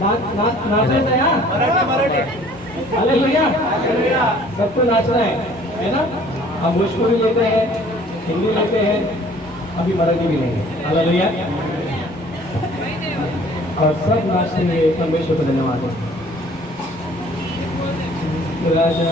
नाचना है हालेलुया सबको नाचना है ना। हम भोजपुरी लेते हैं, हिंदी लेते हैं, अभी मराठी भी लेंगे। हालेलुया। और सब नाचते हुए परमेश्वर को धन्यवाद है। राजा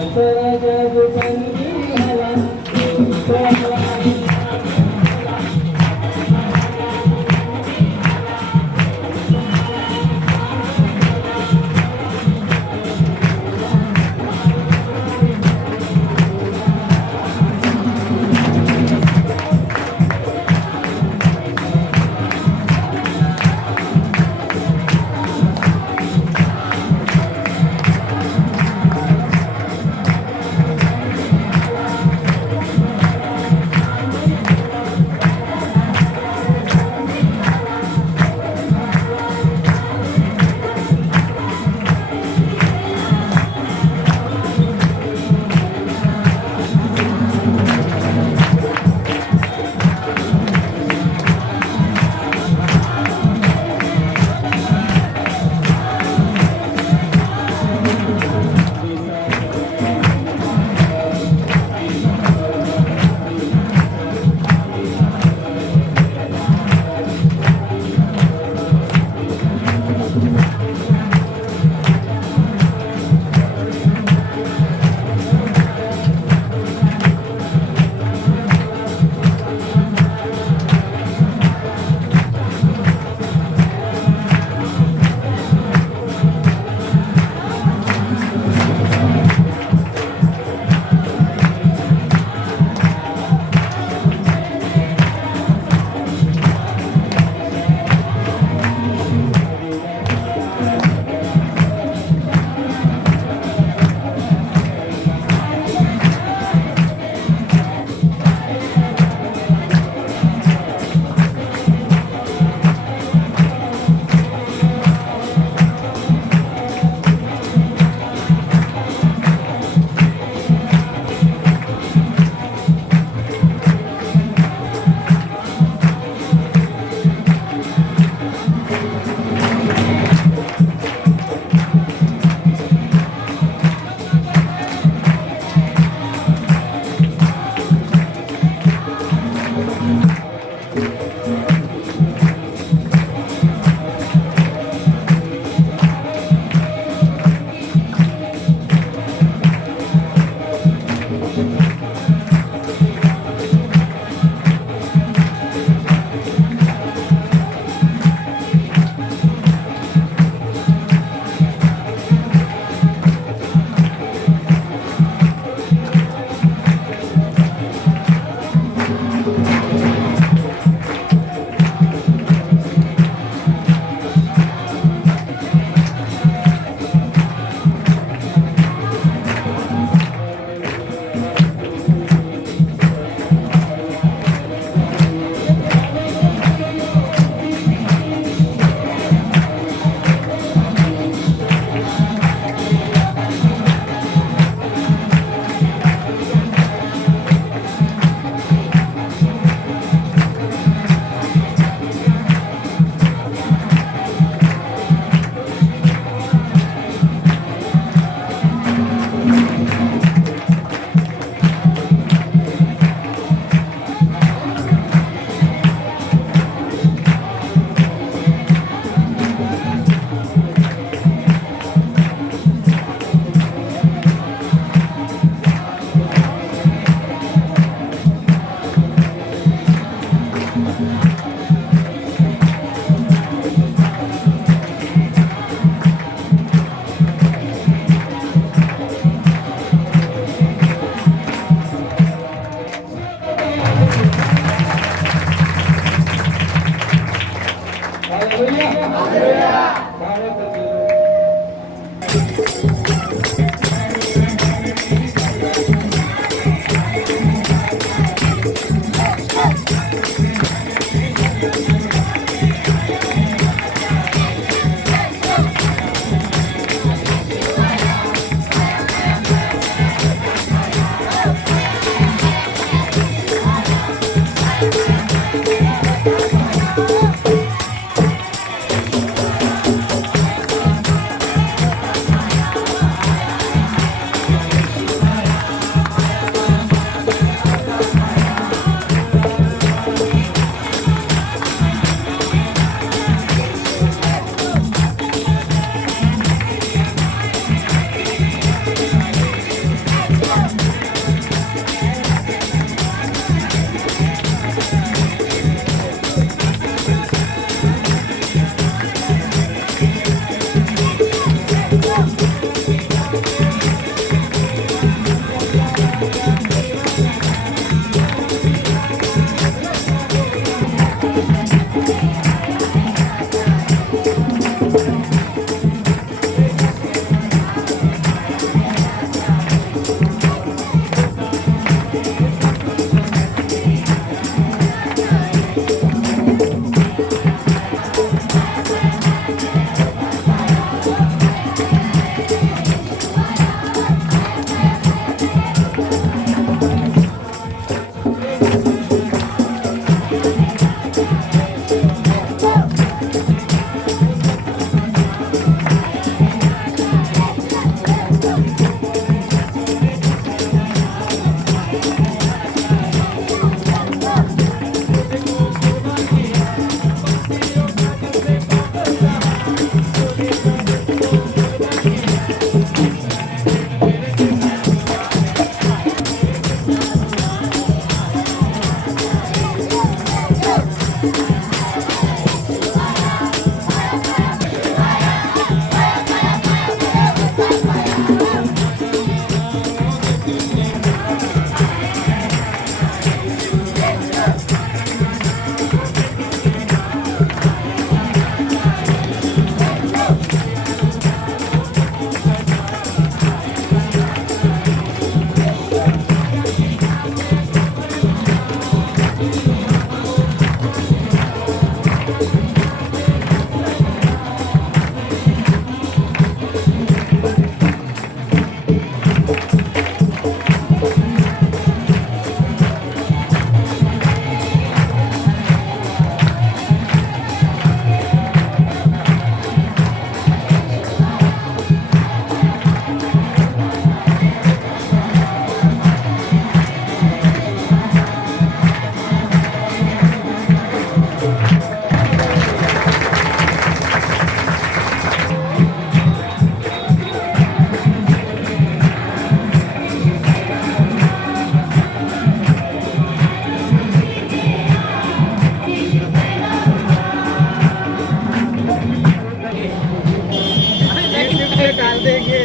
डाल देंगे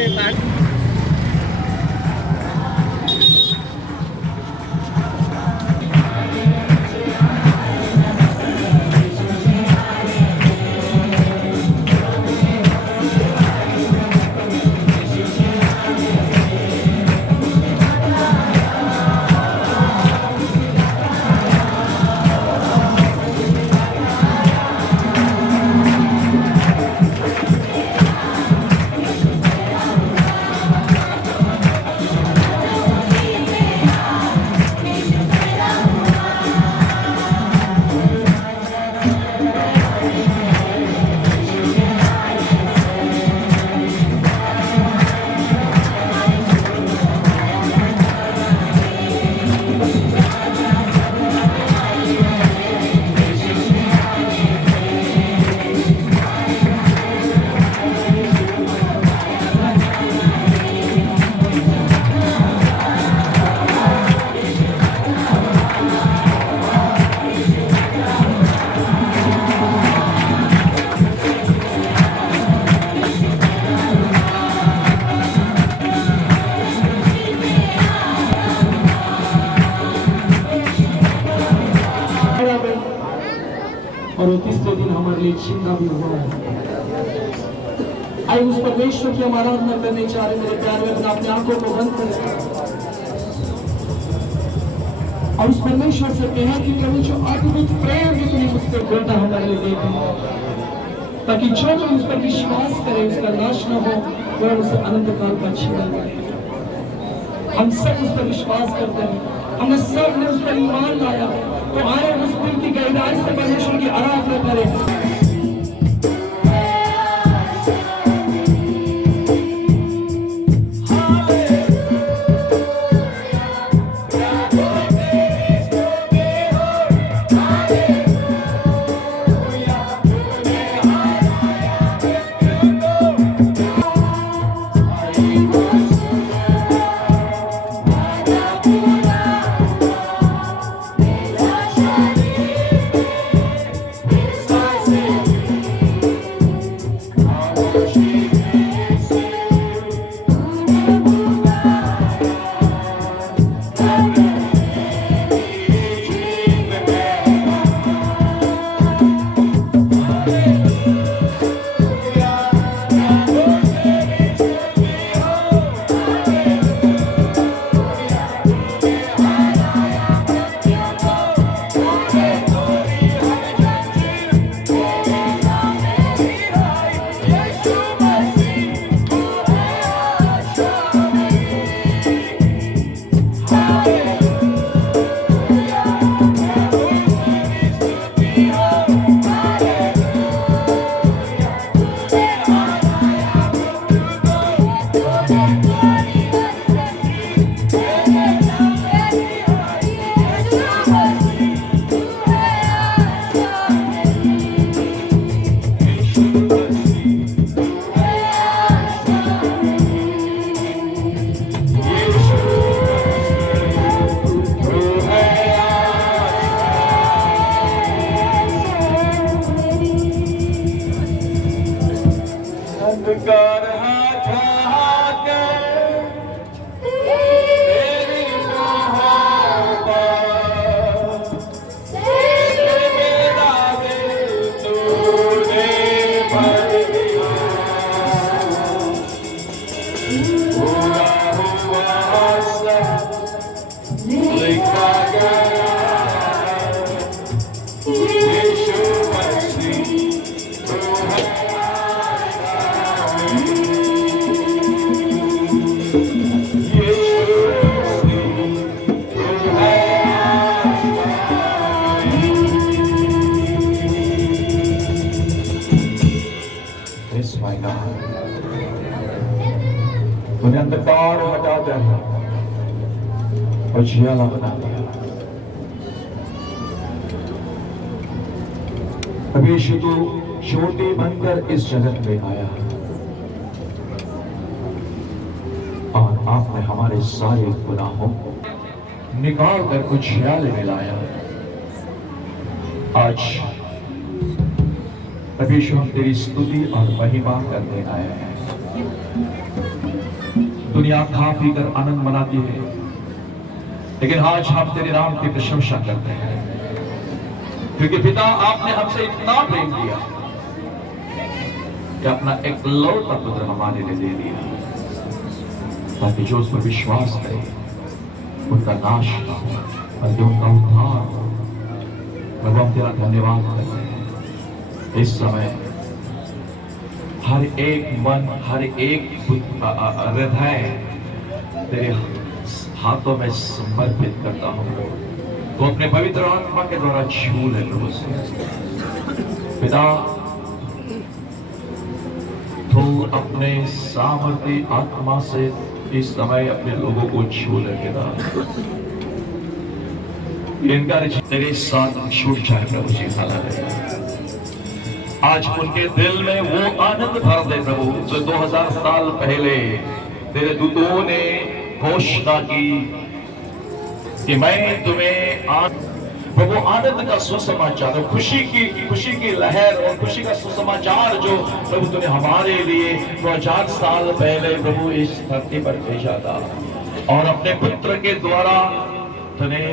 और वो तीसरे दिन हमारे लिए जिंदा भी हुआ है। आइए उस परमेश्वर की हम आराधना करने चाह रहे मेरे प्यार में अपने आंखों को बंद करें और उस परमेश्वर से कहें कि प्रभु जो अद्भुत प्रेम जो तूने मुझसे करता हमारे लिए देख ताकि जो लोग उस पर विश्वास करे उसका नाश न हो वह उसे अनंत काल का जीवन पाए। हम सब उस पर विश्वास करते हैं, हमने सब ने उस पर ईमान लाया, तो आए उस दिल की गहराई से परमेश्वर की आराधना करें। उन्हें अंधकार हटा दिया और जियाला बना दिया। अभी यीशु तो ज्योति बनकर इस जगत में आया और आपने हमारे सारे गुनाहों को निकाल कर उजियाले में लाया। आज अभी यीशु हम तेरी स्तुति और महिमा करने आए हैं। दुनिया खा पी कर आनंद मनाती है, लेकिन आज हम तेरे नाम की प्रशंसा करते हैं, क्योंकि पिता आपने हमसे इतना प्रेम किया कि अपना एकलौता पुत्र हमारे लिए दे दिया, ताकि जो उस पर विश्वास करे उनका नाश ना हो, बल्कि उनका उद्धार हो। प्रभु हम तेरा धन्यवाद करते हैं। इस समय हर एक मन, हर एक हृदय तेरे हाथों में समर्पित करता हूं। तो अपने पवित्र आत्मा के द्वारा छू ले प्रभु से। पिता, तो अपने सामर्थ्य आत्मा से इस समय अपने लोगों को छू ले पिता। इनका तेरे साथ छूट जाए प्रभु जी। हालेलुया। आज उनके दिल में वो आनंद भर दे प्रभु, जो 2000 साल पहले तेरे दूतों ने घोषणा की कि मैं तुम्हें प्रभु आनंद का सुसमाचार, खुशी की लहर और खुशी का सुसमाचार जो प्रभु तूने हमारे लिए 2000 साल पहले प्रभु इस धरती पर भेजा था, और अपने पुत्र के द्वारा तूने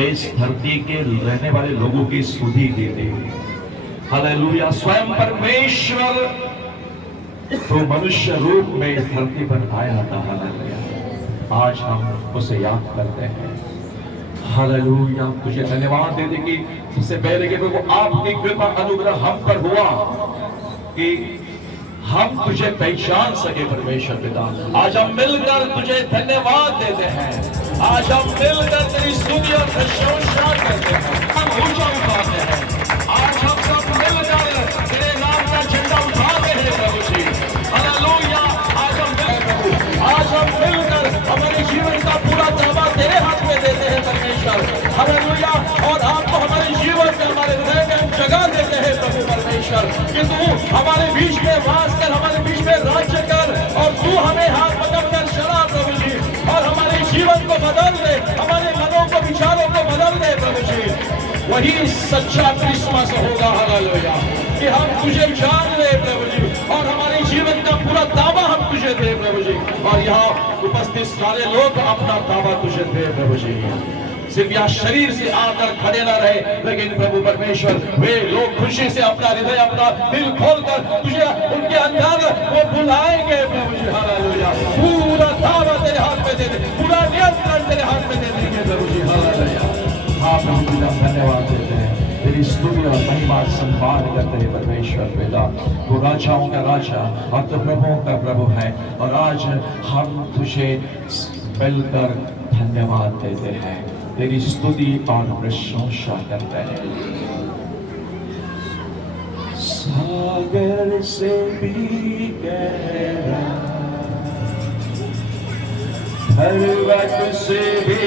इस धरती के रहने वाले लोगों की सुधि दे दी। हालेलुया। स्वयं परमेश्वर तो मनुष्य रूप में इस धरती पर आया था। हालेलुया। आज हम उसे याद करते हैं। हालेलुया। तुझे धन्यवाद दे देगी सबसे पहले कि प्रभु आपकी कृपा अनुग्रह हम पर हुआ कि हम तुझे पहचान सके परमेश्वर पिता। आज हम मिलकर तुझे धन्यवाद देते हैं। आज हम मिलकर तेरी स्तुति और प्रशंसा करते हैं, हम ऊंचा उठाते हैं। आज हम सब मिलकर तेरे नाम का झंडा उठाते हैं प्रभु जी। हालेलुया। आज हम मिलकर हमारे जीवन का पूरा दावा तेरे हाथ में देते हैं परमेश्वर। हालेलुया। और आपको हमारे जीवन में, हमारे हृदय में हम जगह देते हैं प्रभु परमेश्वर, कि तू हमारे बीच में वास कर, हमारे बीच में राज्य कर, और तू हमें हाथ पकड़ कर चला प्रभु जी, और हमारे जीवन को बदल दे, हमारे मनों को, विचारों को बदल दे प्रभु जी। वही सच्चा क्रिसमस होगा। हालेलुया। कि हम तुझे जान ले प्रभु जी, और हमारे जीवन का पूरा दावा हम तुझे दे प्रभु जी, और यहाँ उपस्थित सारे लोग अपना दावा तुझे दे प्रभु जी। सिर्फ यहाँ शरीर से आकर खड़े ना रहे, लेकिन प्रभु परमेश्वर वे लोग खुशी से अपना हृदय, अपना दिल खोलकर तुझे उनके अंदर वो बुलाएंगे प्रभु जी। हालेलुया। पूरा दावा तेरे हाथ में दे दे, पूरा नियंत्रण तेरे हाथ में दे देंगे प्रभु जी। हालेलुया। हाँ प्रभु तुझे धन्यवाद देते हैं, तेरी स्तुति और महिमा सम्मान करते हैं परमेश्वर पिता। वो राजाओं का राजा और तो प्रभुओं का प्रभु है, और आज हम तुझे मिलकर धन्यवाद देते हैं, तेरी स्तुति और प्रशंसा करते हैं। सागर से भी गहरा, पर्वत से भी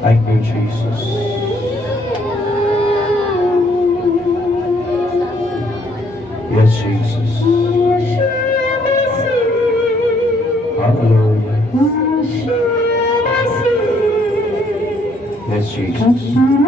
Thank you, Jesus. Yes, Jesus. Hallelujah. Yes, Jesus.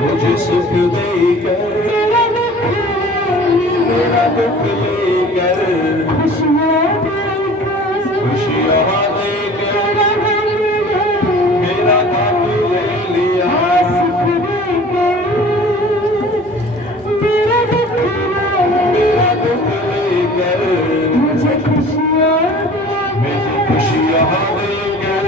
मुझे सुख देकर मेरा दुख लेकर खुशियाँ देकर मेरा गम ले लिया। मेरा दुख लेकर मुझे खुशियाँ देकर मेरा गम ले लिया।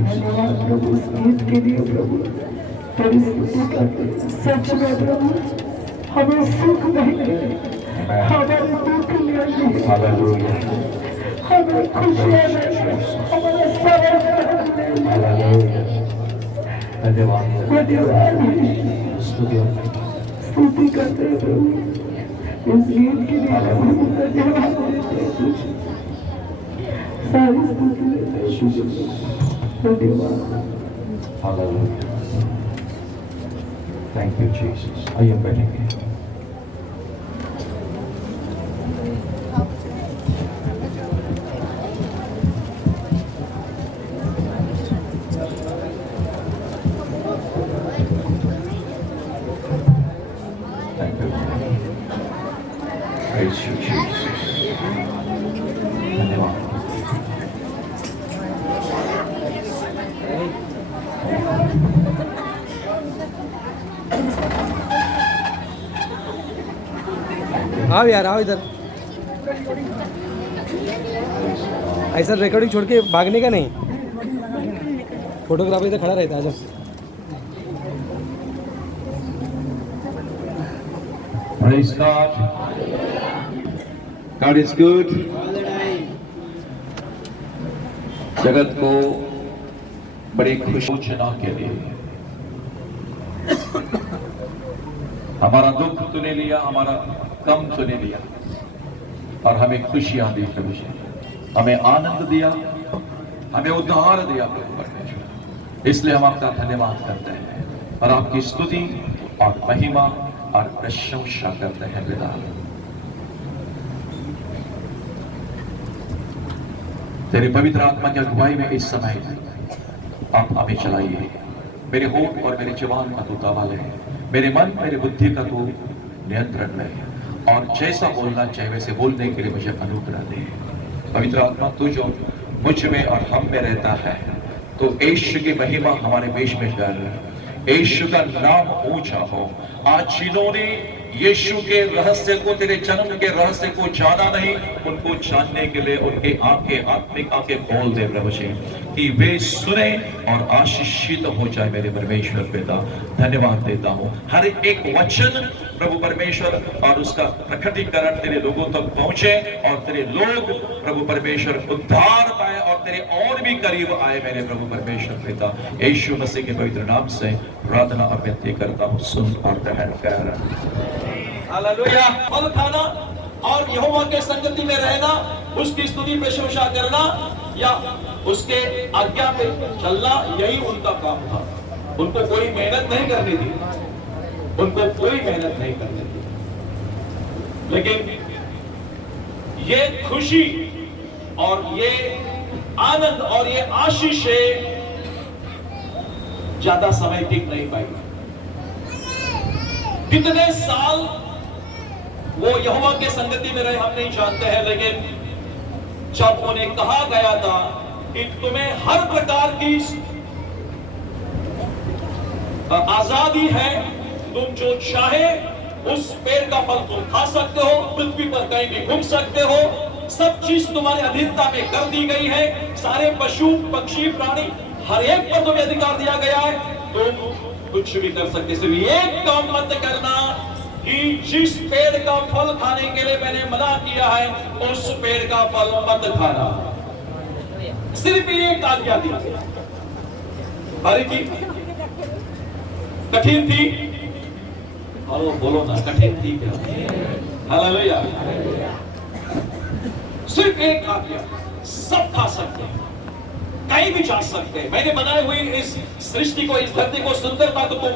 धन्यवाद प्रभु इस गीत के लिए प्रभु तेरी स्तुति करते हैं। सच में प्रभु हमें सुख नहीं हमारे दुख नहीं हमें खुशियाँ नहीं हमारे धन्यवाद स्तुति करते हैं प्रभु इस गीत के लिए धन्यवाद देते हैं। सारी स्तुति देते हैं। Hallelujah. Thank you, Jesus. आइए बैठेंगे। आओ यार आओ इधर। ऐसा रिकॉर्डिंग छोड़ के भागने का नहीं, फोटोग्राफर इधर खड़ा रहता है। आजा। Praise God. God is good. जगत को बड़ी खुशूचना के लिए हमारा दुख तूने लिया, हमारा कम तूने लिया और हमें खुशियां दी प्रभु जी, हमें आनंद दिया, हमें उद्धार दिया प्रभु परमेश्वर। इसलिए हम आपका धन्यवाद करते हैं और आपकी स्तुति और महिमा और प्रशंसा करते हैं पिता। तेरे पवित्र आत्मा की अगुवाई में इस समय आप हमें चलाइए। मेरे होठ और मेरे जुबान का तू ताबा ले, मेरे मन मेरे बुद्धि का तू नियंत्रण ले और जैसा बोलना चाहिए वैसे बोलने के लिए मुझे अनुग्रह दे। पवित्र आत्मा तू जो मुझ में और हम में रहता है तो यीशु की महिमा हमारे बीच में कर, यीशु का नाम ऊंचा हो। आज जिन्होंने यीशु के रहस्य को, तेरे जन्म के रहस्य को जाना नहीं, उनको जानने के लिए उनके आंखें, आत्मिक आंखें खोल दे प्रभु जी, कि वे सुने और आशीषित हो जाए। मेरे परमेश्वर पिता धन्यवाद देता हूँ। हर एक वचन प्रभु परमेश्वर और उसका प्रकटीकरण तेरे लोगों तक पहुंचे और तेरे लोग प्रभु परमेश्वर उद्धार पाए और तेरे और भी करीब आए। मेरे प्रभु परमेश्वर पिता यीशु मसीह के पवित्र नाम से प्रार्थना और विनती करता हूँ, सुन और ग्रहण कर। हालेलुया। फल खाना और यहोवा के संगति में रहना, उसकी स्तुति प्रशंसा करना या उसके आज्ञा पे चलना, यही उनका काम था। उनको कोई मेहनत नहीं करनी थी, उनको कोई मेहनत नहीं करनी थी, लेकिन ये खुशी और ये आनंद और ये आशीषें ज्यादा समय टिक नहीं पाई। कितने साल वो यहोवा के संगति में रहे हम नहीं जानते हैं, लेकिन जब उन्हें कहा गया था कि तुम्हें हर प्रकार की आजादी है, तुम जो चाहे उस पेड़ का फल तुम खा सकते हो, पृथ्वी पर कहीं भी घूम सकते हो, सब चीज तुम्हारे अधीनता में कर दी गई है, सारे पशु पक्षी प्राणी हर एक पर तुम्हें अधिकार दिया गया है, तुम कुछ भी कर सकते। सिर्फ एक काम मत करना कि जिस पेड़ का फल खाने के लिए मैंने मना किया है उस पेड़ का फल मत खाना। सिर्फ एक आज्ञा दी। भारी थी, कठिन थी, और बोलो ना कठिन थी क्या? हालेलुया। सिर्फ एक आज्ञा, सब खा सकते हैं, कहीं भी जा सकते हैं। मैंने बनाई हुई इस सृष्टि को, इस धरती को, सुंदरता को तुम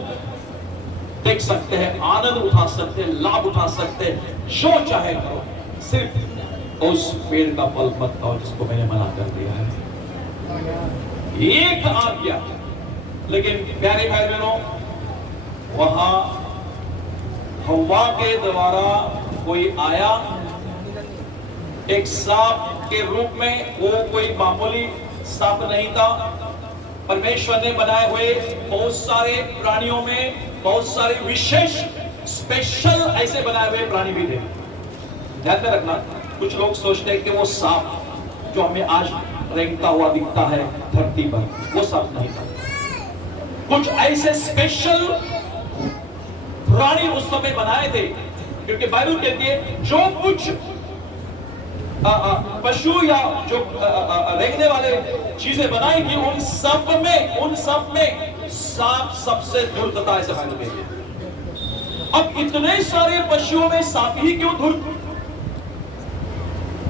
देख सकते हैं, आनंद उठा सकते हैं, लाभ उठा सकते हैं, जो चाहे करो, सिर्फ उस पेड़ का फल मत खाओ जिसको मैंने मना कर दिया है। एक आज्ञा। लेकिन प्यारे भाई बहनों, वहां हव्वा के द्वारा कोई आया एक सांप के रूप में। वो कोई मामूली सांप नहीं था। परमेश्वर ने बनाए हुए बहुत सारे प्राणियों में बहुत सारे विशेष स्पेशल ऐसे बनाए हुए प्राणी भी थे। ध्यान में रखना, कुछ लोग सोचते हैं कि वो सांप जो हमें आज रेंगता हुआ दिखता है धरती पर, वो सांप नहीं था। कुछ ऐसे स्पेशल प्राणी उस समय बनाए थे, क्योंकि बाइबल कहती है जो कुछ पशु या जो रेंगने वाले चीजें बनाई थी उन सब में सांप सबसे धूर्त था, ऐसे बाइबल कहती है। अब इतने सारे पशुओं में सांप ही क्यों धूर्त?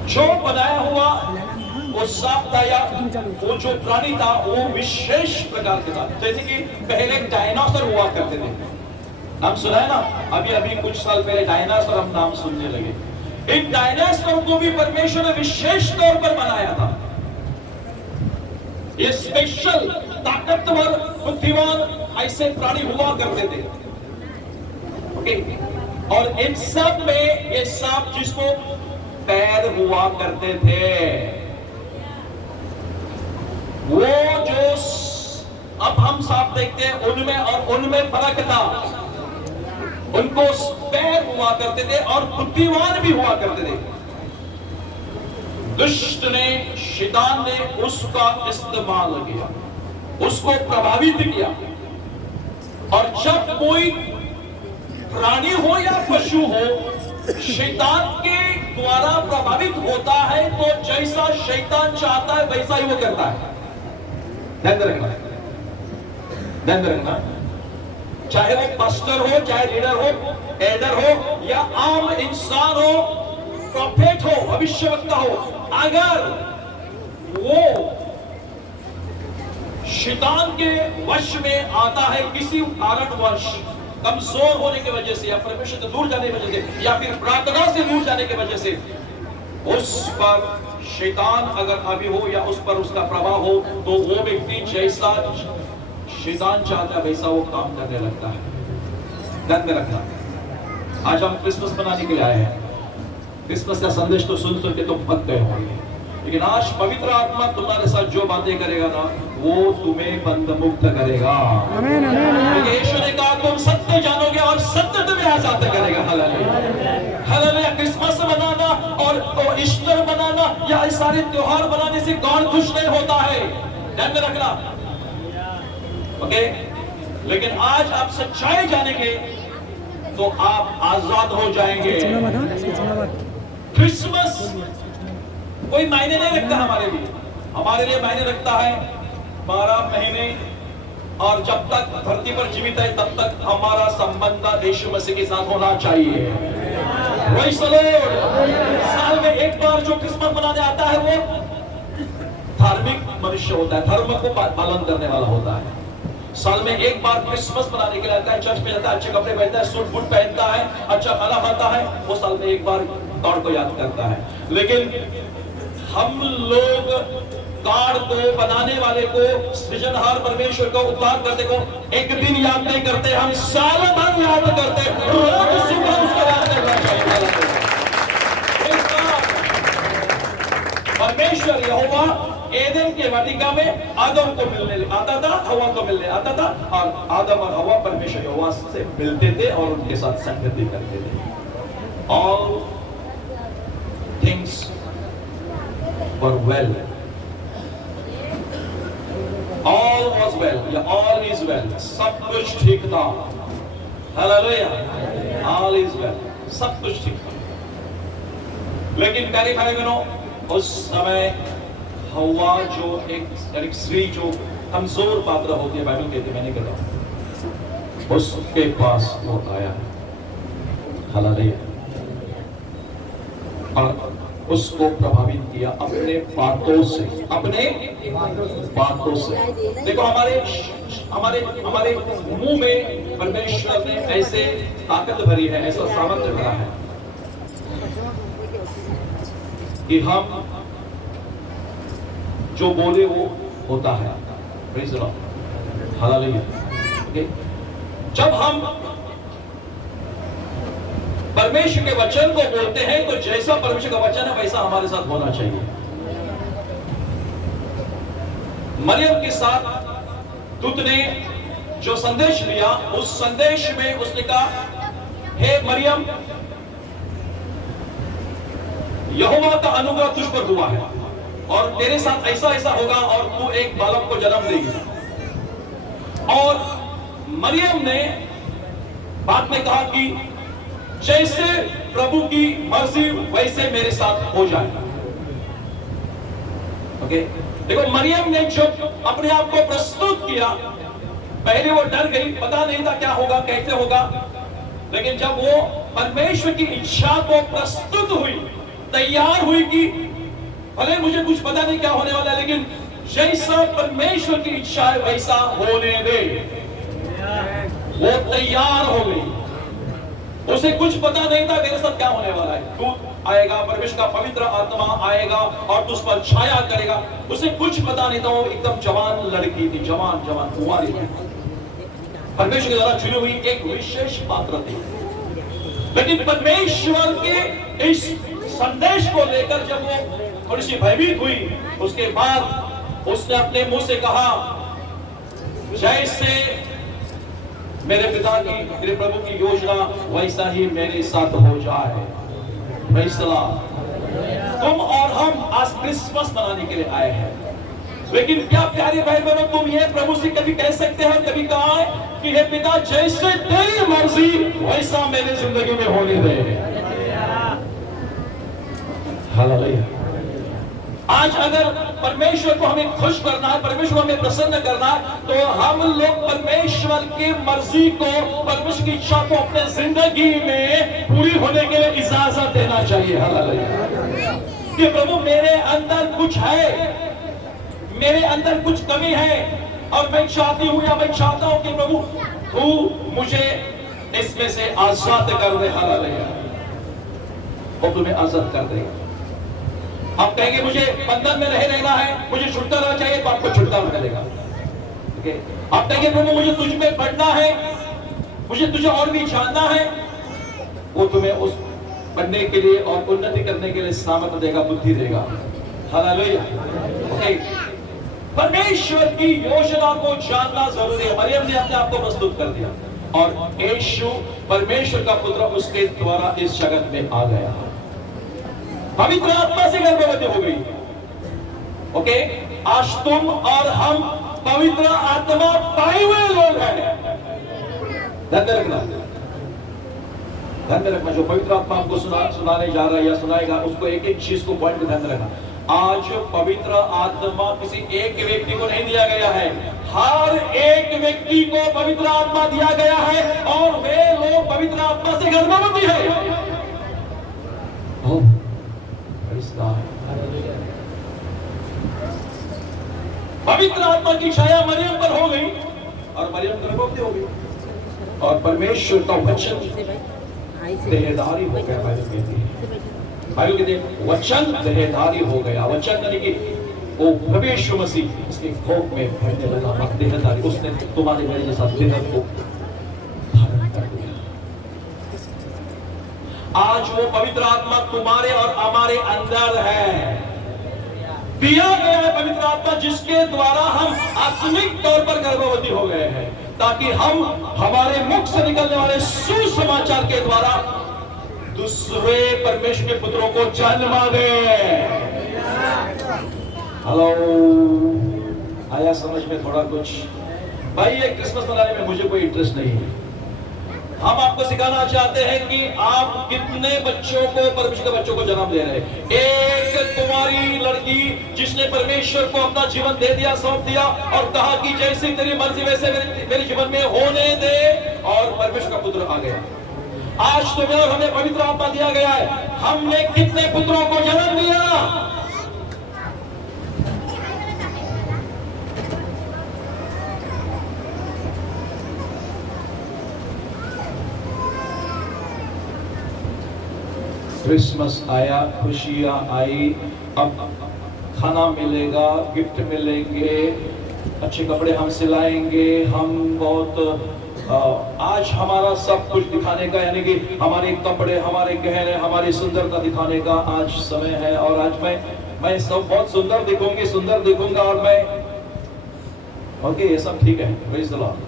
जो बनाया हुआ वो सांप था या वो जो प्राणी था वो विशेष प्रकार के था। जैसे कि पहले डायनासोर हुआ करते थे, नाम सुना है ना? अभी कुछ साल पहले डायनासोर हम नाम सुनने लगे। इन डायनासोर को भी परमेश्वर ने विशेष तौर पर बनाया था। ये स्पेशल ताकतवर बुद्धिमान ऐसे प्राणी हुआ करते थे। ओके, और इन सब में ये सांप जिसको पैर हुआ करते थे, वो जो अब हम सांप देखते हैं उनमें और उनमें फर्क था। उनको पैर हुआ करते थे और बुद्धिमान भी हुआ करते थे। दुष्ट ने, शैतान ने उसका इस्तेमाल किया, उसको प्रभावित किया। और जब कोई प्राणी हो या पशु हो शैतान के द्वारा प्रभावित होता है तो जैसा शैतान चाहता है वैसा ही वो करता है। ध्यान रखना, ध्यान रखना। चाहे वो पास्टर हो, चाहे लीडर हो, एल्डर हो या आम इंसान हो, प्रॉफेट हो, भविष्यवक्ता हो, अगर वो शैतान के वश में आता है किसी कारणवश, कमजोर होने की वजह से या परमेश्वर से दूर जाने की वजह से या फिर प्रार्थना से दूर जाने की वजह से, उस पर शैतान अगर हावी हो या उस पर उसका प्रभाव हो तो वो व्यक्ति जैसा शैतान चाहता है वैसा वो काम करने लगता है। ध्यान में रखना। आज हम क्रिसमस मनाने के लिए आए हैं। क्रिसमस का संदेश तो सुन के तो पक गए होंगे, लेकिन आज पवित्र आत्मा तुम्हारे साथ जो बातें करेगा ना वो तुम्हें बंद मुक्त करेगा। आमीन, आमीन, आमीन। यीशु ने कहा तुम सत्य जानोगे और सत्य तुम्हें आजाद करेगा। Hallelujah, hallelujah. क्रिसमस मनाना और ईस्टर मनाना या इस सारे त्योहार मनाने से गॉड खुश नहीं होता है। ध्यान में रखना, ओके। लेकिन आज आप सच्चाई जानेंगे तो आप आजाद हो जाएंगे। क्रिसमस कोई मायने नहीं रखता हमारे लिए। हमारे लिए मायने रखता है 12 महीने, और जब तक धरती पर जीवित है तब तक हमारा संबंध यीशु मसीह के साथ होना चाहिए। Praise the Lord। साल में एक बार जो क्रिसमस मनाने आता है वो धार्मिक मनुष्य होता है, धर्म को पालन करने वाला होता है। साल में एक बार क्रिसमस मनाने के लिए आता है, चर्च में जाता है, अच्छे कपड़े पहनता है, सूट बूट पहनता है, अच्छा खाना खाता है, वो साल में एक बार गॉड को याद करता है। लेकिन हम लोग गॉड को, बनाने वाले को, सृजनहार परमेश्वर को, उद्धार करते को एक दिन याद नहीं करते, हम साल भर याद करते। रोज सुबह उसको याद करना चाहिए। परमेश्वर यहोवा एदन के वाटिका में आदम को मिलने आता था, हवा को मिलने आता था, और आदम और हवा परमेश्वर यहोवा से मिलते थे और उनके साथ संगति करते थे। All things were well. All was well, या all is well, सब कुछ ठीक था। हालेलुया, all is well, सब कुछ ठीक था। लेकिन प्यारे भाई बहनों, उस समय हवा जो एक स्त्री जो कमजोर पात्र होती है, बाइबल कहती है, मैंने कहता उसके पास वो आया। हालेलुया, और उसको प्रभावित किया अपने बातों से, अपने बातों से। देखो हमारे हमारे हमारे मुंह में परमेश्वर ने ऐसे ताकत भरी है, ऐसा सामर्थ्य भरा है कि हम जो बोले वो होता है। Praise the Lord, hallelujah. Okay, जब हम परमेश्वर के वचन को बोलते हैं तो जैसा परमेश्वर का वचन है वैसा हमारे साथ होना चाहिए। मरियम के साथ दूत ने जो संदेश लिया, उस संदेश में उसने कहा, हे मरियम, यहोवा का अनुग्रह तुझ पर हुआ है और तेरे साथ ऐसा ऐसा होगा और तू एक बालक को जन्म देगी। और मरियम ने बाद में कहा कि जैसे प्रभु की मर्जी वैसे मेरे साथ हो जाए। ओके, देखो मरियम ने जब अपने आप को प्रस्तुत किया, पहले वो डर गई, पता नहीं था क्या होगा, कैसे होगा, लेकिन जब वो परमेश्वर की इच्छा को प्रस्तुत हुई, तैयार हुई कि भले मुझे कुछ पता नहीं क्या होने वाला है, लेकिन जैसा परमेश्वर की इच्छा है वैसा होने दे, वो तैयार हो गई। उसे कुछ पता नहीं था मेरे साथ क्या होने वाला है। दूत आएगा, परमेश्वर का पवित्र आत्मा आएगा और उस पर छाया करेगा, उसे कुछ पता नहीं था। वो एकदम जवान लड़की थी, जवान कुंवारी थी, परमेश्वर के द्वारा चुनी हुई एक विशेष पात्र थी। लेकिन परमेश्वर के इस संदेश को लेकर जब वो थोड़ी सी भयभीत हुई, उसके बाद उसने अपने मुंह से कहा, जैसे मेरे पिता की, मेरे प्रभु की योजना वैसा ही मेरे साथ हो जाए। Praise the Lord. तुम और हम आज क्रिसमस मनाने के लिए आए हैं, लेकिन क्या प्यारे भाई बहनों, तुम ये प्रभु से कभी कह सकते हो, कभी कहा है कि हे पिता, जैसे तेरी मर्जी वैसा मेरी जिंदगी में होने दे। हालेलुया। आज अगर परमेश्वर को हमें खुश करना है, परमेश्वर को हमें प्रसन्न करना है, तो हम लोग परमेश्वर की मर्जी को, परमेश्वर की इच्छा को अपने जिंदगी में पूरी होने के लिए इजाजत देना चाहिए। हालेलुया। कि प्रभु मेरे अंदर कुछ है, मेरे अंदर कुछ कमी है, और मैं चाहती हूं या मैं चाहता हूं कि प्रभु तू मुझे इसमें से आजाद कर दे। हालेलुया। और तुम्हें आजाद कर देगा। आप कहेंगे मुझे बंधन में नहीं रहना है, मुझे छुटकारा चाहिए, तो आपको छुटकारा मिलेगा। आप कहेंगे प्रभु मुझे तुझ में बढ़ना है, मुझे तुझे और भी जानना है, वो तुम्हें उस बढ़ने के लिए और उन्नति करने के लिए सामर्थ्य देगा, बुद्धि देगा। हालेलुया। ओके, परमेश्वर की योजना को जानना जरूरी है। मरियम ने अपने आप को प्रस्तुत कर दिया, और यीशु परमेश्वर का पुत्र उसके द्वारा इस जगत में आ गया, पवित्र आत्मा से गर्भवती हो गई। ओके, आज तुम और हम पवित्र आत्मा पाए हुए लोग हैं। ध्यान रखना, ध्यान में रखना। जो पवित्र आत्मा हमको सुनाने जा रहा है या सुनाएगा, उसको एक एक चीज को पॉइंट में ध्यान में रखना। आज पवित्र आत्मा किसी एक व्यक्ति को नहीं दिया गया है, हर एक व्यक्ति को पवित्र आत्मा दिया गया है, और वे लोग पवित्र आत्मा से गर्भवती है। पवित्र आत्मा की छाया मरियम पर हो गई, और मरियम गर्भवती हो गई, और परमेश्वर का वचन देहधारी हो गया। बाइबल कहती है वचन देहधारी हो गया। वचन यानी कि वो परमेश्वर मसीह उसके भोग में भरने लगा, देहधारी। उसने तुम्हारे मेरे जैसा देह को धारण कर दिया। आज वो पवित्र आत्मा तुम्हारे और हमारे अंदर है, दिया गया है पवित्र आत्मा, जिसके द्वारा हम आत्मिक तौर पर गर्भवती हो गए हैं, ताकि हम हमारे मुख से निकलने वाले सुसमाचार के द्वारा दूसरे परमेश्वर के पुत्रों को जन्म दे। हेलो, आया समझ में थोड़ा कुछ? भाई ये क्रिसमस मनाने में मुझे कोई इंटरेस्ट नहीं है। हम आपको सिखाना चाहते हैं कि आप कितने बच्चों को, परमेश्वर के बच्चों को जन्म दे रहे हैं। एक कुमारी लड़की जिसने परमेश्वर को अपना जीवन दे दिया, सौंप दिया, और कहा कि जैसे तेरी मर्जी वैसे मेरे जीवन में होने दे, और परमेश्वर का पुत्र आ गया। आज तुम्हें और हमें पवित्र आत्मा दिया गया है। हमने कितने पुत्रों को जन्म दिया? क्रिसमस आया, खुशियां आई, अब खाना मिलेगा, गिफ्ट मिलेंगे, अच्छे कपड़े हम सिलाएंगे, हम बहुत आज हमारा सब कुछ दिखाने का, यानी कि हमारे कपड़े, हमारे गहने, हमारी सुंदरता दिखाने का आज समय है। और आज मैं सब बहुत सुंदर दिखूंगी, सुंदर दिखूंगा, और मैं ओके, ये सब ठीक है। Praise the Lord.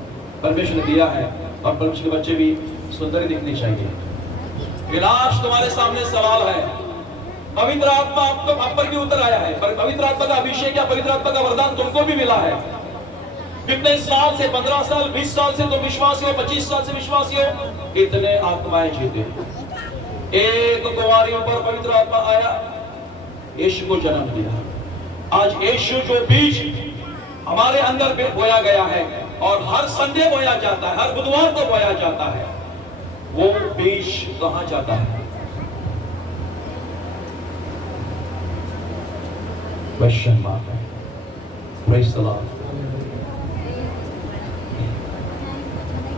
परमेश्वर ने दिया है, और परमेश्वर के बच्चे भी सुंदर ही दिखनी चाहिए। विनाश तुम्हारे सामने सवाल है। पवित्र आत्मा आप पर भी उतर आया है, पर पवित्र आत्मा का अभिषेक या पवित्र आत्मा का वरदान तुमको भी मिला है। कितने साल से, 15 साल, 20 साल से तुम विश्वासी हो, 25 साल से विश्वासी हो, इतने आत्माएं जीते। एक कुंवारी पर पवित्र आत्मा आया, यीशु को जन्म दिया। आज यीशु जो बीज हमारे अंदर बोया गया है, और हर संडे बोया जाता है, हर बुधवार को बोया जाता है, वो बीज कहां जाता है? क्वेश्चन मार्क है। Praise the Lord.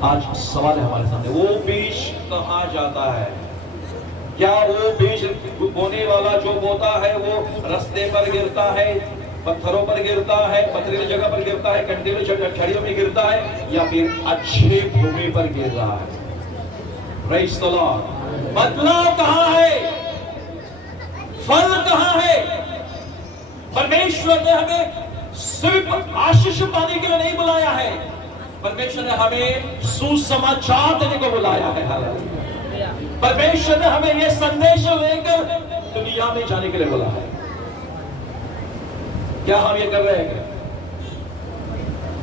आज सवाल है हमारे सामने, वो बीज कहां जाता है? क्या वो बीज बोने वाला जो बोता है वो रास्ते पर गिरता है, पत्थरों पर गिरता है, पथरीली जगह पर गिरता है, कंटीली झड़ियों में गिरता है, या फिर अच्छी भूमि पर गिर रहा है? Praise the Lord. बदलाव कहां है? फल कहां है? परमेश्वर ने हमें सिर्फ आशीष पाने के लिए नहीं बुलाया है, परमेश्वर ने हमें सुसमाचार देने को बुलाया है। हालेलुया। परमेश्वर ने हमें यह संदेश लेकर दुनिया में जाने के लिए बोला है। क्या हम ये कर रहे हैं?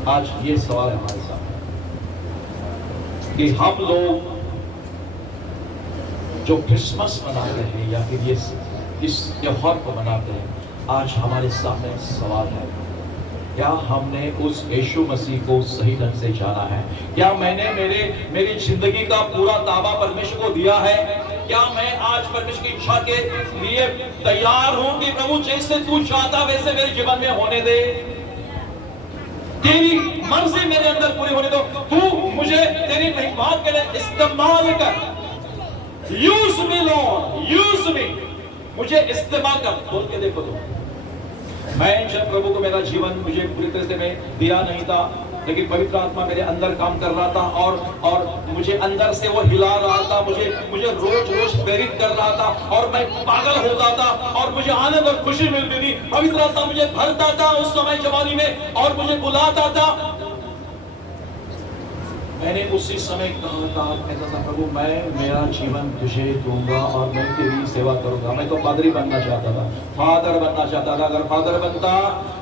आज ये सवाल है हमारे सामने कि हम लोग जो क्रिसमस मनाते हैं या फिर ये इस त्योहार को मनाते हैं, आज हमारे सामने सवाल है, क्या हमने उस यीशु मसीह को सही ढंग से जाना है? क्या मैंने मेरी जिंदगी का पूरा दावा परमेश्वर को दिया है? क्या मैं आज परमेश्वर की इच्छा के लिए तैयार हूं कि प्रभु जैसे तू चाहता वैसे मेरे जीवन में होने दे, तेरी मर्जी मेरे अंदर पूरी होने दो, तू मुझे तेरी महिमा के लिए इस्तेमाल कर। Use me Lord, use me, मुझे इस्तेमाल कर। बोल के देखो तुम, मैं जब प्रभु को मेरा जीवन मुझे पूरी तरह से मैं दिया नहीं था, लेकिन पवित्र आत्मा मेरे अंदर काम कर रहा था और मुझे अंदर से वो हिला रहा था, मुझे रोज रोज प्रेरित कर रहा था और मैं पागल होता था और मुझे आनंद और खुशी मिलती थी। पवित्र आत्मा मुझे भरता था उस समय जवानी में और मुझे बुलाता था। मैंने उसी समय कहा था, कहता था प्रभु मैं मेरा जीवन तुझे दूंगा और मैं तेरी सेवा करूंगा। मैं तो पादरी बनना चाहता था, फादर बनना चाहता था। अगर फादर बनता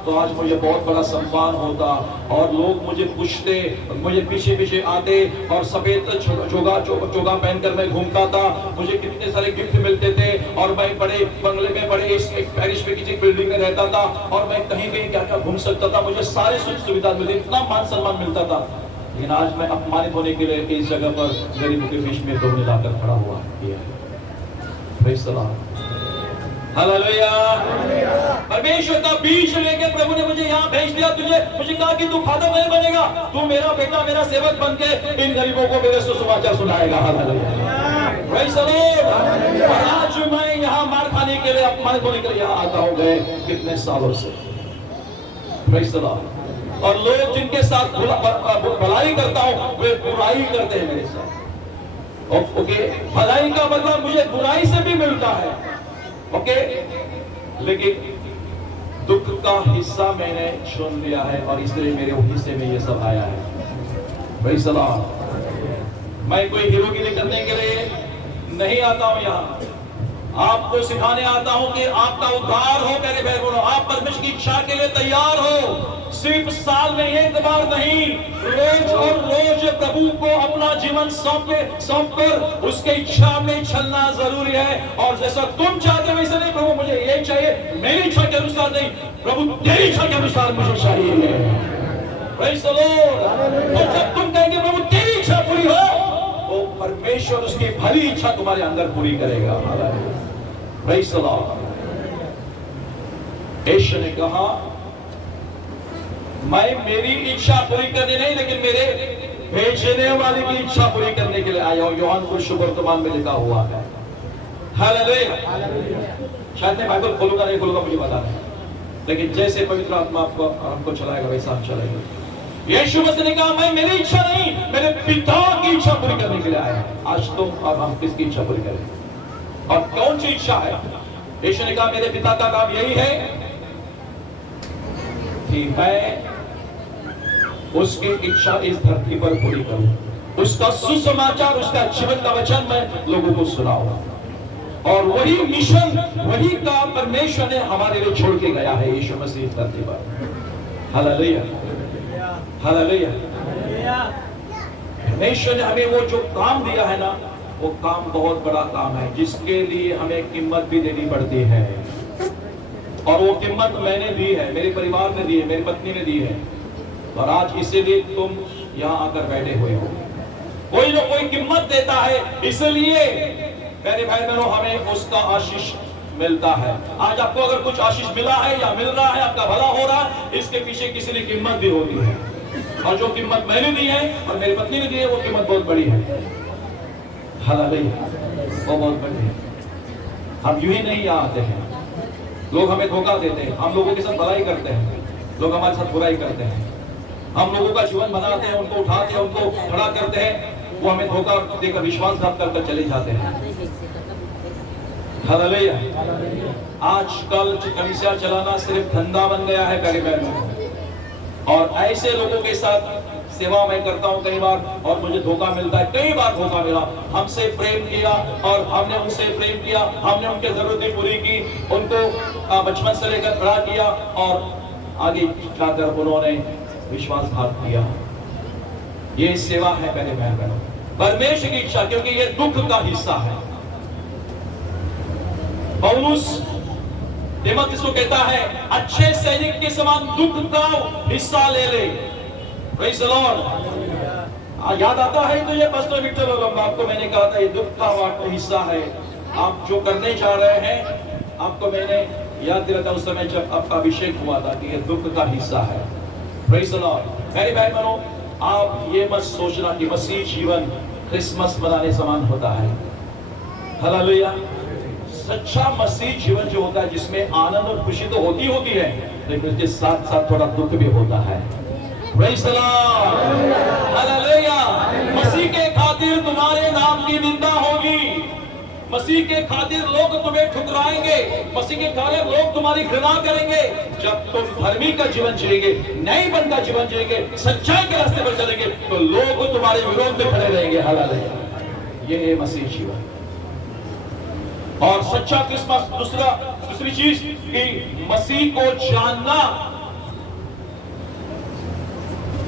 तो आज मुझे बहुत बड़ा सम्मान होता और लोग मुझे पूछते, मुझे पीछे पीछे आते और सफेद चोगा पहनकर मैं घूमता था। मुझे कितने सारे गिफ्ट मिलते थे और मैं बड़े बंगले में, बड़े एक पेरिस में किसी बिल्डिंग में रहता था और मैं कहीं कहीं क्या क्या घूम सकता था। मुझे सारी सुख सुविधा मिलती, इतना मान सम्मान मिलता था। लेकिन आज मैं अपमानित होने के लिए इस जगह पर गरीबों के बीच में दौड़ने लाकर खड़ा हुआ है। Praise the Lord, hallelujah. परमेश्वर का बीज लेके प्रभु ने मुझे यहाँ भेज दिया। मुझे कहा कि तू फादर नहीं बनेगा, तू मेरा बेटा, मेरा सेवक बन के इन गरीबों को मेरे सुसमाचार सुनाएगा। Hallelujah, praise the Lord. और आज मैं यहाँ मार खाने के लिए, अपमानित होने के लिए यहाँ आता हूँ गए कितने सालों से। Praise the Lord. और लोग जिनके साथ भलाई करता हूं वे बुराई करते हैं मेरे साथ। ओके, भलाई का मतलब मुझे बुराई से भी मिलता है। ओके, लेकिन दुख का हिस्सा मैंने चुन लिया है और इसलिए मेरे हिस्से में ये सब आया है। Praise the Lord. मैं कोई हीरोगिरी करने के लिए नहीं आता हूं यहाँ, आपको सिखाने आता हूं कि आपका उद्धार हो मेरे भाई बहनों। आप परमेश्वर की इच्छा के लिए तैयार हो। सिर्फ साल में एक बार नहीं, रोज और रोज प्रभु को अपना जीवन सौंप कर उसके इच्छा में चलना जरूरी है। और जैसा तुम चाहते हो वैसे नहीं, प्रभु मुझे ये चाहिए, मेरी इच्छा के अनुसार नहीं, प्रभु तेरी इच्छा के अनुसार मुझे चाहिए। Praise the Lord. और जब तुम कहेंगे प्रभु तेरी इच्छा पूरी हो, तो परमेश्वर उसकी भली इच्छा तुम्हारे अंदर पूरी करेगा। Praise the Lord. यीशु ने कहा मैं मेरी इच्छा पूरी करने नहीं, लेकिन मेरे भेजने वाले की इच्छा पूरी करने के लिए आया हूं। यूहन्ना को शुभ वर्तमान में लिखा हुआ है। हालेलुया। शायद मैं बाइबल खोलूंगा नहीं खोलूंगा मुझे पता नहीं, लेकिन जैसे पवित्र आत्मा आपको हमको चलाएगा वैसा हम चलेंगे। यीशु मसीह ने कहा मैं मेरी इच्छा नहीं, मेरे पिता की इच्छा पूरी करने के लिए आया। आज तो अब हम किसकी इच्छा पूरी करें और कौन सी इच्छा है? यीशु ने कहा मेरे पिता का काम यही है कि मैं उसकी इच्छा इस धरती पर पूरी करूं, उसका सुसमाचार, उसका जीवन का वचन मैं लोगों को सुनाऊं। और वही मिशन, वही काम परमेश्वर ने हमारे लिए छोड़ के गया है यीशु मसीह इस धरती पर। Hallelujah, hallelujah. परमेश्वर ने हमें वो जो काम दिया है ना, वो काम बहुत बड़ा काम है जिसके लिए हमें कीमत भी देनी पड़ती है। और वो कीमत मैंने दी है, मेरे परिवार ने दी है, मेरी पत्नी ने दी है। और आज इसीलिए तुम यहाँ आकर बैठे हुए हो। कोई ना कोई कीमत देता है, इसलिए मेरे भाई बहनों हमें उसका आशीष मिलता है। आज आपको अगर कुछ आशीष मिला है या मिल रहा है, आपका भला हो रहा है, इसके पीछे किसी ने कीमत दी होती है। और जो कीमत मैंने दी है और मेरी पत्नी ने दी है, वो कीमत बहुत बड़ी है। हालेलुया, वो बहुत बड़ी है। हम यूं ही नहीं आते हैं, लोग हमें धोखा देते हैं, हम लोगों के साथ भलाई करते हैं, लोग हमारे साथ बुराई करते हैं। हम लोगों का जीवन बनाते हैं, उनको उठाते हैं, उनको खड़ा करते हैं, वो हमें धोखा देकर विश्वासघात कर चले जाते हैं। हालेलुया। आजकल कलीसिया चलाना सिर्फ धंधा बन गया है प्यारे बहनों। और ऐसे लोगों के साथ सेवा मैं करता हूं कई बार और मुझे धोखा मिलता है, कई बार धोखा मिला। हमसे प्रेम किया और हमने उनसे प्रेम किया, हमने उनकी जरूरतें पूरी की, उनको बचपन से लेकर बड़ा किया और आगे जाकर उन्होंने विश्वासघात किया। ये सेवा है मेरे भाई बहनों, परमेश्वर की इच्छा, क्योंकि ये दुख का हिस्सा है। पौलुस तीमुथियुस को कहता है अच्छे सैनिक के समान दुख का हिस्सा ले ले। Praise the Lord. याद आता है तो ये पास्टर विक्टर लोग आपको मैंने कहा था ये दुख का हिस्सा है। आप जो करने जा रहे हैं आपको मैंने याद दिलाता उस समय जब आपका अभिषेक हुआ था कि ये दुख का हिस्सा है। Praise the Lord. मेरे भाई बहनों, आप ये मत सोचना कि मसीह जीवन क्रिसमस मनाने समान होता है। हालेलुया। सच्चा मसीह जीवन जो होता है जिसमें आनंद और खुशी तो होती है, लेकिन उसके साथ साथ थोड़ा दुख भी होता है। Praise the Lord. हालेलुया। मसीह के खातिर तुम्हारे नाम की निंदा होगी, मसीह के खातिर लोग तुम्हें ठुकराएंगे, मसीह के खातिर लोग तुम्हारी घृणा करेंगे। जब तुम धर्मी का जीवन जिएंगे, न्याय बन का जीवन जिएंगे, सच्चाई के रास्ते पर चलेंगे, तो लोग तुम्हारे विरोध में खड़े रहेंगे। हालेलुया। ये है मसीह जीवन। और सच्चा क्रिसमस दूसरी चीज कि मसीह को जानना,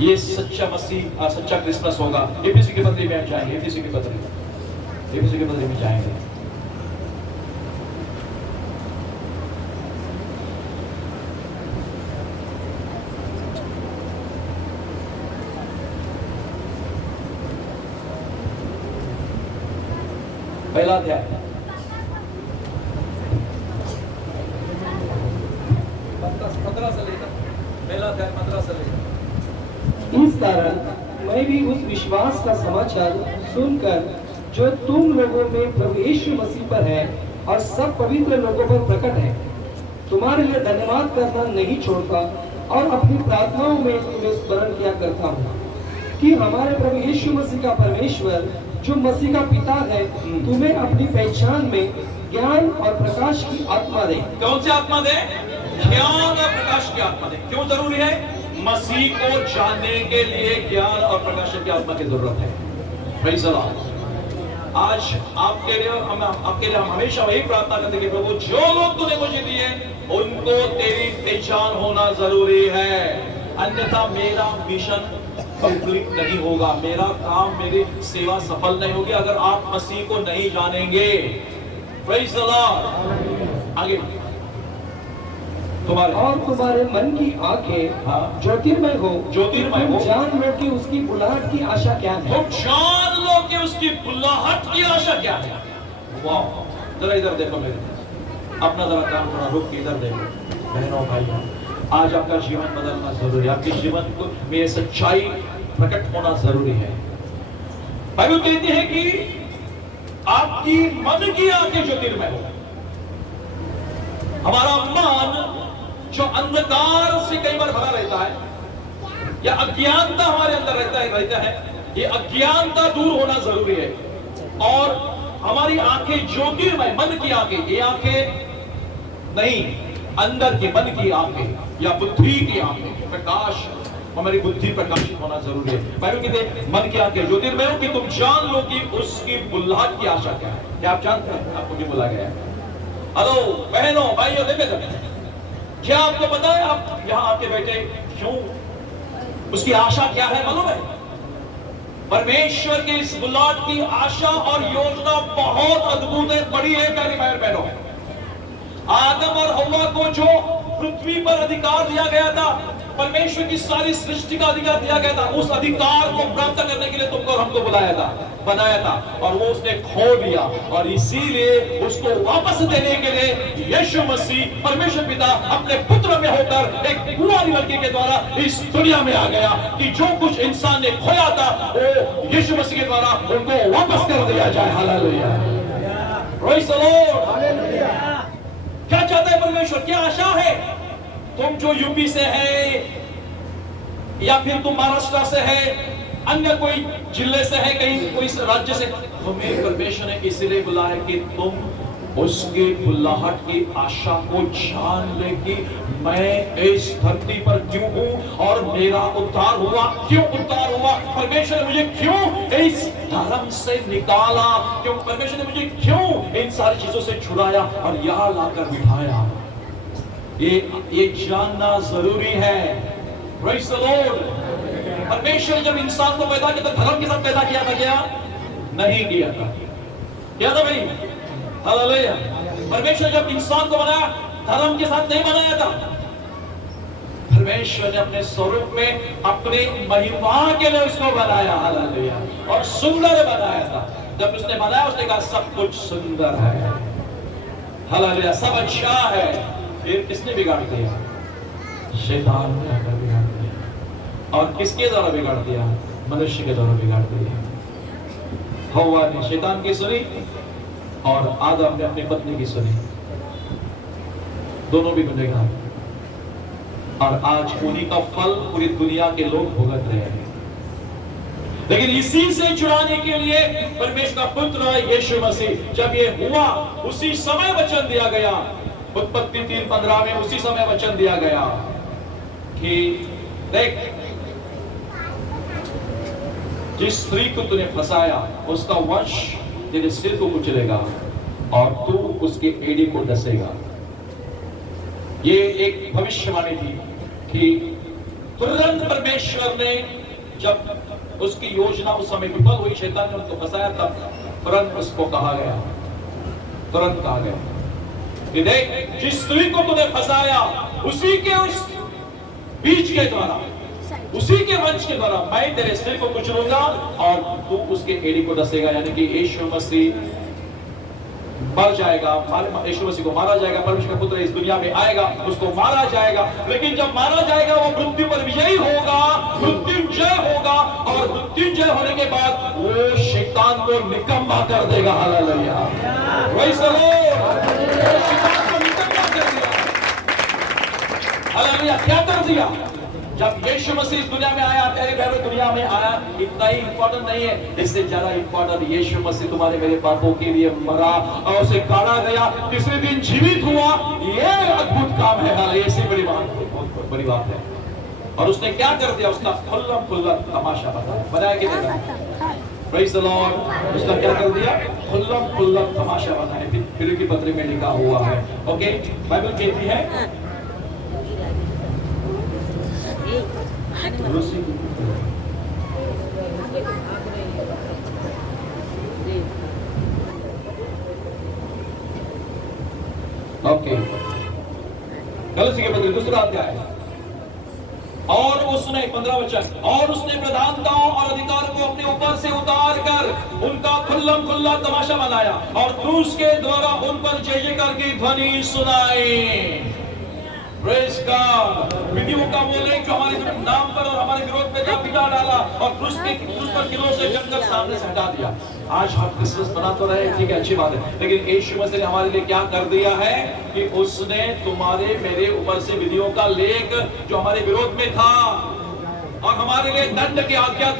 ये सच्चा मसीह सच्चा क्रिसमस होगा। एफएसी के पत्री में हम जाएंगे, एफएसी के पत्री में जाएंगे। पहला अध्याय 15 से लेकर, पहला अध्याय 15 से लेकर। इस कारण मैं भी उस विश्वास का समाचार सुनकर जो तुम लोगों में प्रभु यीशु मसीह पर है और सब पवित्र लोगों पर प्रकट है, तुम्हारे लिए धन्यवाद करना नहीं छोड़ता और अपनी प्रार्थनाओं में तुम्हें स्मरण किया करता हूँ कि हमारे प्रभु यीशु मसीह का परमेश्वर जो मसीह का पिता है तुम्हें अपनी पहचान में ज्ञान और प्रकाश की आत्मा दे। कौन सी आत्मा दे? ज्ञान और प्रकाश की आत्मा दे। क्यों जरूरी है? मसीह को जानने के लिए ज्ञान और प्रकाश की आत्मा की जरूरत है। Praise the Lord. आज आपके लिए हम हमेशा वही प्रार्थना करते हैं कि प्रभु जो लोग तूने मुझे दिए उनको तेरी पहचान होना जरूरी है, अन्यथा मेरा मिशन कंप्लीट नहीं होगा, मेरा काम, मेरी सेवा सफल नहीं होगी अगर आप मसीह को नहीं जानेंगे। Praise the Lord. आगे तुम्हारे मन की आंखें ज्योतिर्मय हो, जान लो कि उसकी बुलाहट की आशा क्या है। तुम जान लो कि उसकी बुलाहट की आशा क्या है। वाह, जरा इधर देखो मेरे, अपना जरा काम थोड़ा रुक के इधर देखो। बहनों भाइयों, आज आपका जीवन बदलना जरूरी है, आपके जीवन में सच्चाई प्रकट होना जरूरी है। बाइबल कहती है कि आपकी मन की आंखें ज्योतिर्मय हो। हमारा मन जो अंधकार से कई बार भरा रहता है या अज्ञानता हमारे अंदर रहता है, ये अज्ञानता दूर होना जरूरी है। और हमारी आंखें ज्योतिर्मय, मन की आंखें, ये आंखें नहीं, अंदर के मन की आंखें या बुद्धि की आंखें, प्रकाश, हमारी बुद्धि प्रकाशित होना जरूरी है। बाइबल कहते हैं मन की आंखें ज्योतिर्मय हो कि तुम जान लो कि उसकी बुलाहट की आशा क्या है। क्या आप जानते हैं आपको क्यों बुलाया गया है? हेलो बहनों भाइयों, देखे क्या आपको पता है आप यहां आके बैठे क्यों? उसकी आशा क्या है मालूम है? परमेश्वर की इस बुलाहट की आशा और योजना बहुत अद्भुत है, बड़ी है प्यारी बहनों। आदम और हव्वा को जो पृथ्वी पर अधिकार दिया गया था, परमेश्वर की सारी सृष्टि का अधिकार दिया गया था, उस अधिकार को प्राप्त करने के लिए तुमको और हमको बनाया था और वो उसने खो दिया। और इसीलिए उसको वापस देने के लिए यीशु मसीह परमेश्वर पिता अपने पुत्र में होकर एक कुंवारी लड़की के द्वारा इस दुनिया में आ गया कि जो कुछ इंसान ने खोया था वो यीशु मसीह के द्वारा उनको वापस कर दिया जाए। Hallelujah, praise the Lord. Hallelujah. क्या चाहता है परमेश्वर? क्या आशा है? तुम जो यूपी से है या फिर तुम महाराष्ट्र से है, अन्य कोई जिले से है, कहीं कोई राज्य से, तुम्हें परमेश्वर ने इसलिए बुलाया है कि तुम उसकी बुलाहट की आशा को जान ले कि मैं इस धरती पर क्यों हूं और मेरा उद्धार हुआ, क्यों उद्धार हुआ, परमेश्वर ने मुझे क्यों इस धर्म से निकाला, क्यों परमेश्वर ने मुझे क्यों इन सारी चीजों से छुड़ाया और यहां लाकर बिठाया। ये जानना जरूरी है। Praise the Lord। परमेश्वर जब इंसान को पैदा किया तो धर्म के साथ पैदा किया था क्या? नहीं किया था। क्या था भाई? हालेलुया। परमेश्वर जब इंसान को बनाया धर्म के साथ नहीं बनाया था। परमेश्वर ने अपने स्वरूप में अपने महिमा के लिए उसको बनाया। हालेलुया। और सुंदर बनाया था। जब उसने बनाया उसने कहा सब कुछ सुंदर है। हालेलुया। सब अच्छा है। फिर किसने बिगाड़ दिया? शैतान ने आकर बिगाड़ दिया। और किसके द्वारा बिगाड़ दिया? मनुष्य के द्वारा बिगाड़ दिया। हव्वा ने शैतान की सुनी और आदम ने अपनी पत्नी की सुनी। दोनों भी गुनहगार और आज उन्हीं का फल पूरी दुनिया के लोग भुगत रहे हैं। लेकिन इसी से छुड़ाने के लिए परमेश्वर का पुत्र यीशु मसीह जब ये हुआ उसी समय वचन दिया गया। उत्पत्ति 3:15 में उसी समय वचन दिया गया कि देख जिस स्त्री को तूने फंसाया उसका वंश तेरे सिर को कुचलेगा और तू उसके एड़ी को डसेगा। ये एक भविष्यवाणी थी कि तुरंत परमेश्वर ने जब उसकी योजना उस समय विफल हुई, शैतान ने उसको फंसाया, तब तुरंत उसको कहा गया कि देख जिस स्त्री को तूने फंसाया उसी के उस बीज के द्वारा, उसी के वंश के द्वारा मैं तेरे सिर को कुचलूंगा और तू उसके एड़ी को डसेगा। यानी कि यीशु मसीह मर जाएगा, यीशु मसीह को मारा जाएगा, परमेश्वर का पुत्र इस दुनिया में आएगा, उसको मारा जाएगा। लेकिन जब मारा जाएगा वो मृत्यु पर विजयी होगा, मृत्युंजय होगा और मृत्युंजय होने के बाद वो शैतान को निकम्मा कर देगा। हालेलुया। Praise the Lord. शैतान को निकम्मा कर दिया। हालेलुया। क्या कर दिया? जब यीशु मसीह इस दुनिया में आया, तेरे बहनों दुनिया में आया, इतना ही इंपॉर्टेंट नहीं है, इससे ज्यादा इंपॉर्टेंट यीशु मसीह तुम्हारे मेरे पापों के लिए मरा और उसे गाड़ा गया, तीसरे दिन जीवित हुआ। ये अद्भुत काम है। हां, ऐसी बड़ी बात, बहुत बड़ी बात है। और उसने क्या कर दिया? उसका खुल्ला तमाशा बनाया कि नहीं? Praise the Lord. उसका क्या कर दिया? खुल्ला तमाशा बनाया। फिलिप्पी की पत्री में लिखा हुआ है। ओके, बाइबल कहती है ओके, गलती के पत्र दूसरा अध्याय। और उसने 15 वचन, और उसने प्रधानताओं और अधिकार को अपने ऊपर से उतार कर उनका खुल्ला तमाशा बनाया और क्रूस के द्वारा उन पर जय जयकार की ध्वनि सुनाई। Praise God. विधियों का वो लेख जो हमारे नाम पर और हमारे विरोध में था पिटा डाला और क्रूस पर किलों से जमकर सामने से हटा दिया। आज हम क्रिसमस मना तो रहे, ठीक है, अच्छी बात है, लेकिन यीशु मसीह ने हमारे लिए क्या कर दिया है कि उसने तुम्हारे मेरे ऊपर से विधियों का लेख जो हमारे विरोध में था और हमारे लिए दंड की आज्ञा थी